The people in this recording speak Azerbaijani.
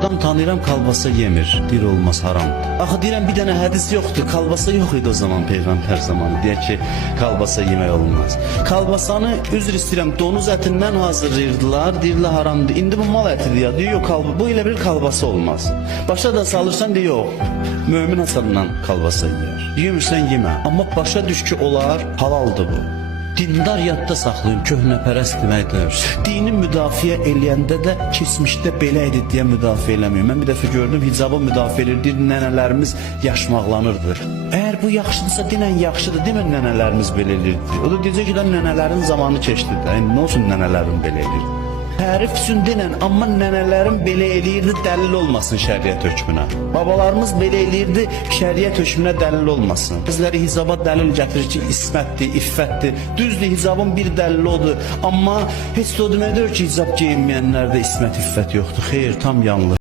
Adam tanıyıram kalbasa yemir, dir olmaz haram. Axı deyirəm bir dənə hədis yoxdur, kalbasa yox idi o zaman Peyğəmbər zamanı. Deyək ki, kalbasa yemək olmaz. Kalbasanı üzr istəyirəm donuz ətindən hazırlayırdılar, deyirlər haramdır. İndi bu mal ətidir ya, deyir yox bu elə bir kalbasa olmaz. Başa da salırsan deyir yox, mömin hasandan kalbasa yeyər. Yemirsən yemə, amma başa düş ki olar, halaldır bu. Dindar yadda saxlayın, köhnəpərəst deməkdir. Dini müdafiə eləyəndə də keçmişdə belə idi deyə müdafiə eləmir. Mən bir dəfə gördüm, hicabı müdafiə edir, nənələrimiz yaşmaqlanırdı. Əgər bu yaxşıdırsa denən yaxşıdır, demən nənələrimiz belə elirdi. O da deyəcək ki, nənələrin zamanı keçdi də. Nə olsun nənələrin belə elirdi? Tərif üçün denən, amma nənələrim belə eləyirdi, dəlil olmasın şəriət hökmünə. Babalarımız belə eləyirdi, şəriət hökmünə dəlil olmasın. Bizləri hicaba dəlil gətirir ki, ismətdir, iffətdir. Düzdür, hicabın bir dəlili odur. Amma heç o deməkdir ki, hicab geyinməyənlərdə ismət, iffət yoxdur. Xeyr, tam yanlış.